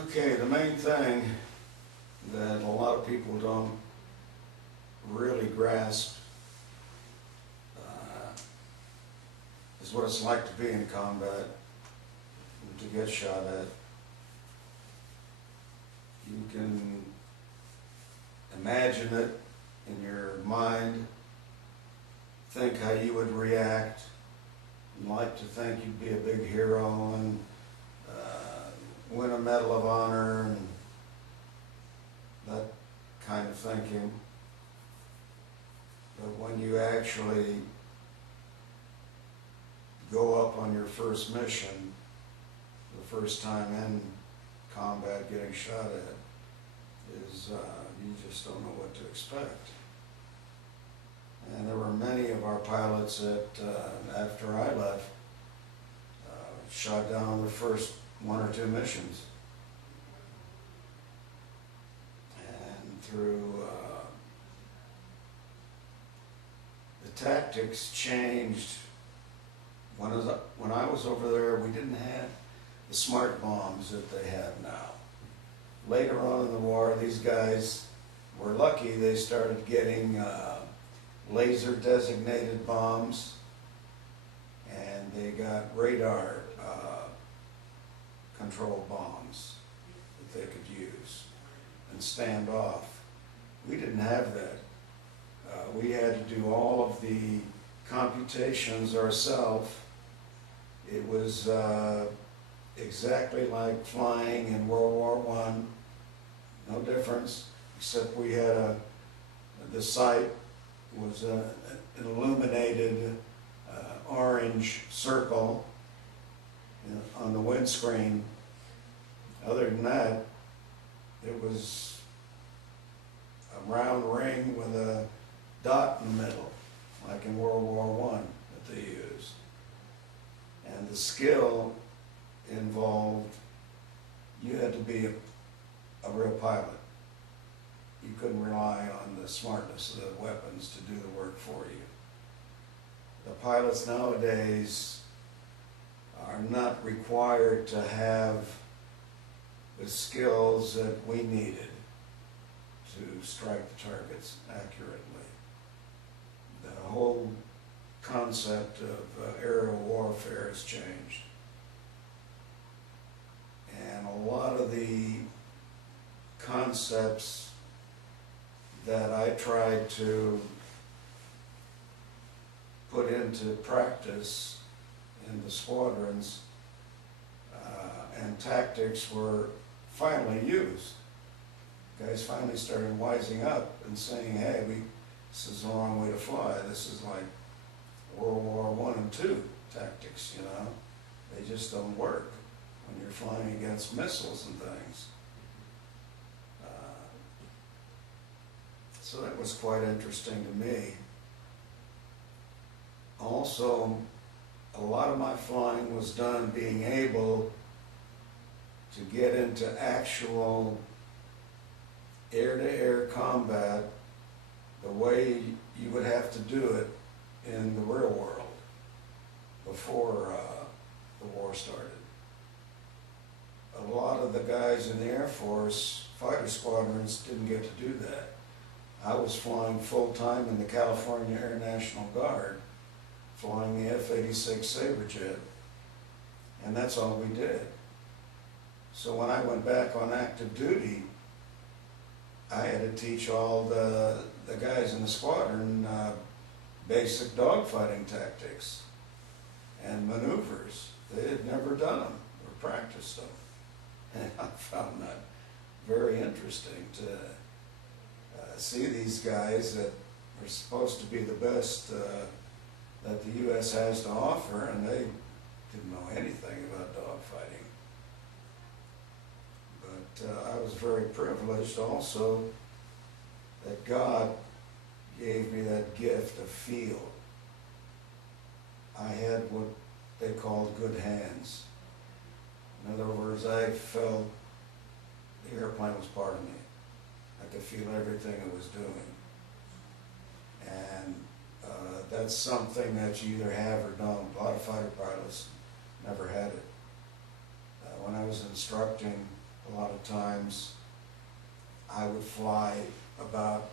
Okay, the main thing that a lot of people don't really grasp is what it's like to be in combat and to get shot at. You can imagine it in your mind, think how you would react, and like to think you'd be a big hero and win a Medal of Honor and that kind of thinking. But when you actually go up on your first mission, the first time in combat getting shot at, is you just don't know what to expect. And there were many of our pilots that, after I left, shot down on their first 1 or 2 missions. And through the tactics changed. When I was over there, we didn't have the smart bombs that they have now. Later on in the war, these guys were lucky. They started getting laser designated bombs, and they got radar control bombs that they could use and stand off. We didn't have that. We had to do all of the computations ourselves. It was exactly like flying in World War I, no difference, except we had the sight was an illuminated orange circle on the windscreen. Other than that, it was a round ring with a dot in the middle, like in World War I that they used. And the skill involved, you had to be a real pilot. You couldn't rely on the smartness of the weapons to do the work for you. The pilots nowadays are not required to have the skills that we needed to strike the targets accurately. The whole concept of aerial warfare has changed. And a lot of the concepts that I tried to put into practice in the squadrons and tactics were finally used. Guys finally started wising up and saying, hey, this is the wrong way to fly. This is like World War I and II tactics, you know. They just don't work when you're flying against missiles and things. So that was quite interesting to me. Also, a lot of my flying was done being able to get into actual air-to-air combat the way you would have to do it in the real world before the war started. A lot of the guys in the Air Force fighter squadrons didn't get to do that. I was flying full-time in the California Air National Guard, flying the F-86 Saberjet, and that's all we did. So when I went back on active duty, I had to teach all the guys in the squadron basic dogfighting tactics and maneuvers. They had never done them or practiced them. And I found that very interesting to see these guys that are supposed to be the best that the U.S. has to offer, and they didn't know anything about dogfighting. But I was very privileged also that God gave me that gift of feel. I had what they called good hands. In other words, I felt the airplane was part of me. I could feel everything it was doing. And that's something that you either have or don't. A lot of fighter pilots never had it. When I was instructing a lot of times I would fly about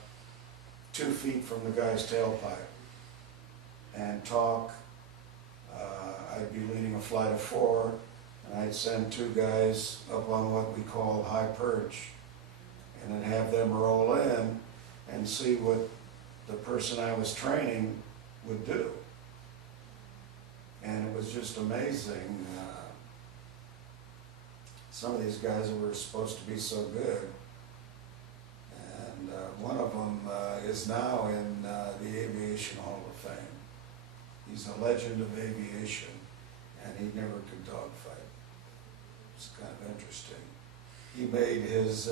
2 feet from the guy's tailpipe and talk. I'd be leading a flight of 4, and I'd send 2 guys up on what we call high perch, and then have them roll in and see what the person I was training would do. And it was just amazing. Some of these guys that were supposed to be so good, and one of them is now in the Aviation Hall of Fame. He's a legend of aviation, and he never could dogfight. It's kind of interesting. He made his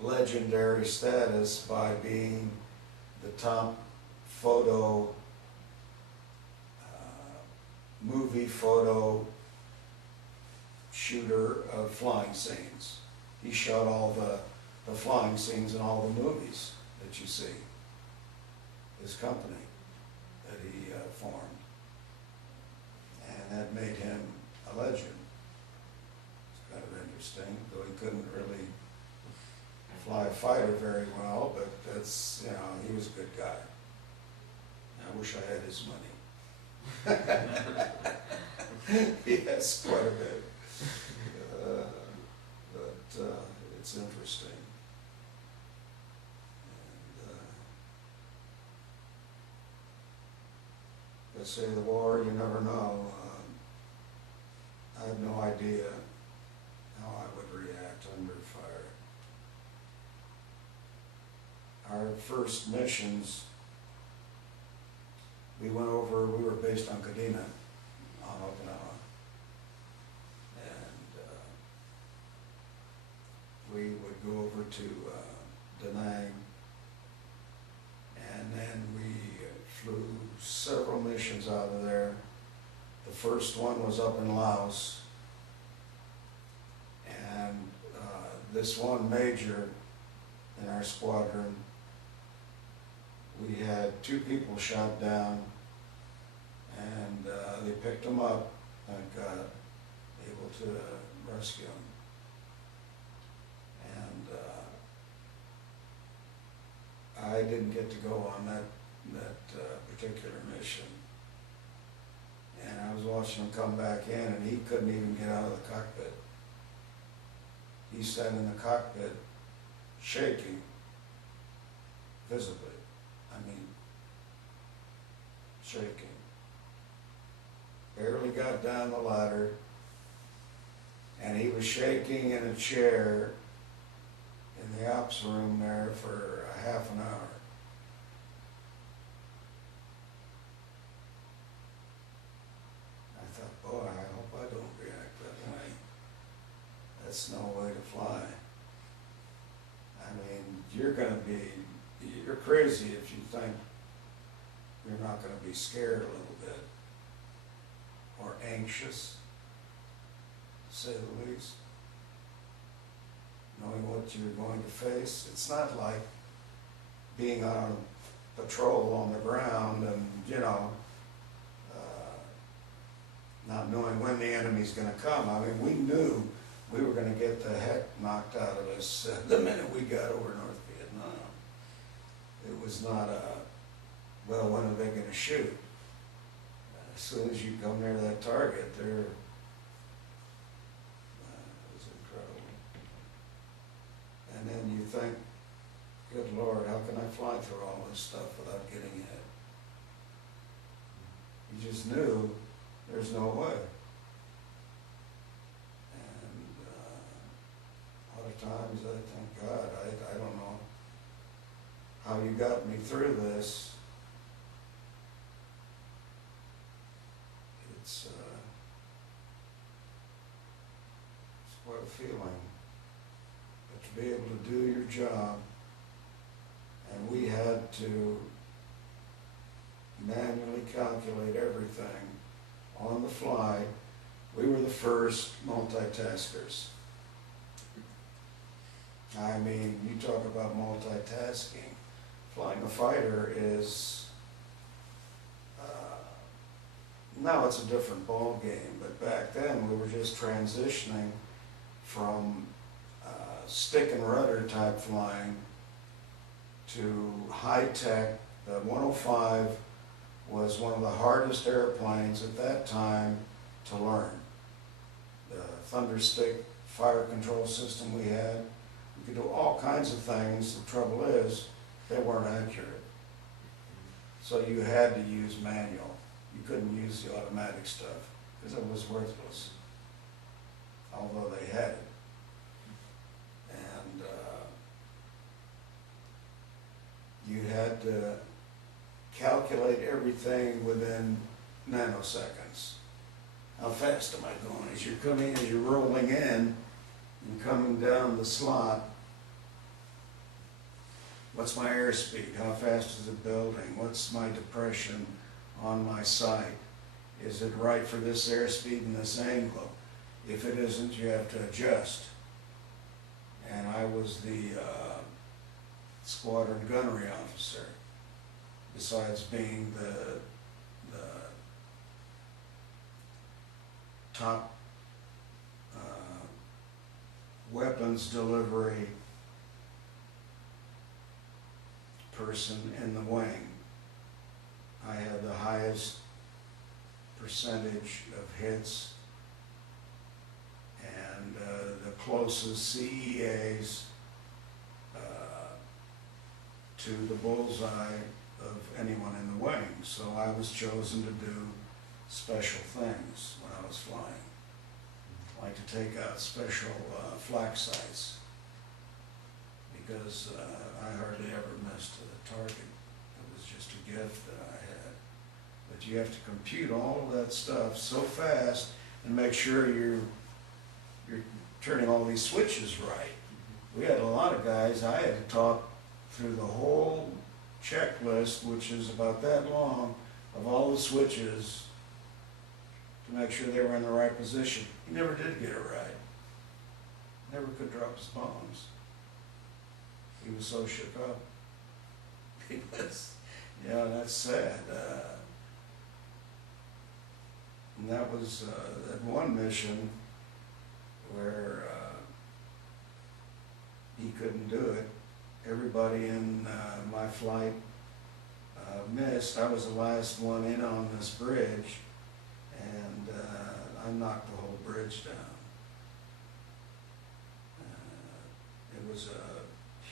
legendary status by being the top movie photo shooter of flying scenes. He shot all the flying scenes in all the movies that you see. His company that he formed. And that made him a legend. It's kind of interesting, though he couldn't really fly a fighter very well, but that's, you know, he was a good guy. I wish I had his money. Yes, quite a bit. But it's interesting. And they say the war, you never know. I have no idea how I would react under fire. Our first missions, we were based on Kadena, on Okinawa. And we would go over to Da Nang, and then we flew several missions out of there. The first one was up in Laos, and this one major in our squadron, we had 2 people shot down, and they picked them up, thank God, able to rescue them. And I didn't get to go on that particular mission. And I was watching him come back in, and he couldn't even get out of the cockpit. He sat in the cockpit shaking, visibly. I mean, shaking. Barely got down the ladder, and he was shaking in a chair in the ops room there for a half an hour. I thought, boy, I hope I don't react that way. That's no way to fly. I mean, you're crazy if you think you're not going to be scared a little bit, or anxious, to say the least, knowing what you're going to face. It's not like being on patrol on the ground and, not knowing when the enemy's going to come. I mean, we knew we were going to get the heck knocked out of us the minute we got over North Vietnam. It was not well, when are they going to shoot? As soon as you come near that target, it was incredible. And then you think, good Lord, how can I fly through all this stuff without getting hit? You just knew there's no way. And a lot of times I think, God, I don't know how you got me through this. It's quite a feeling. But to be able to do your job, and we had to manually calculate everything on the fly. We were the first multitaskers. I mean, you talk about multitasking. Flying a fighter is Now it's a different ball game, but back then we were just transitioning from stick and rudder type flying to high tech. The 105 was one of the hardest airplanes at that time to learn. The thunderstick fire control system we had, we could do all kinds of things. The trouble is, they weren't accurate. So you had to use manual. You couldn't use the automatic stuff because it was worthless, although they had it. And you had to calculate everything within nanoseconds. How fast am I going? As you're rolling in and coming down the slot, what's my airspeed? How fast is it building? What's my depression on my sight? Is it right for this airspeed and this angle? If it isn't, you have to adjust. And I was the squadron gunnery officer, besides being the top weapons delivery person in the wing. I had the highest percentage of hits and the closest CEAs to the bullseye of anyone in the wing. So I was chosen to do special things when I was flying, like to take out special flak sites, because I hardly ever missed a target. It was just a gift that I had. But you have to compute all of that stuff so fast and make sure you're turning all these switches right. We had a lot of guys, I had to talk through the whole checklist, which is about that long, of all the switches to make sure they were in the right position. He never did get it right. Never could drop his bombs. He was so shook up. He was, yeah, that's sad. And that was that one mission where he couldn't do it. Everybody in my flight missed. I was the last one in on this bridge, and I knocked the whole bridge down. It was a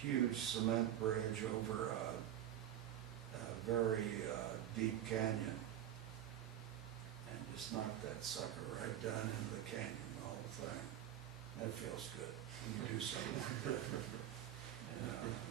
huge cement bridge over a very deep canyon, and just knocked that sucker right down into the canyon, the whole thing. That feels good when you do something like that. Yeah.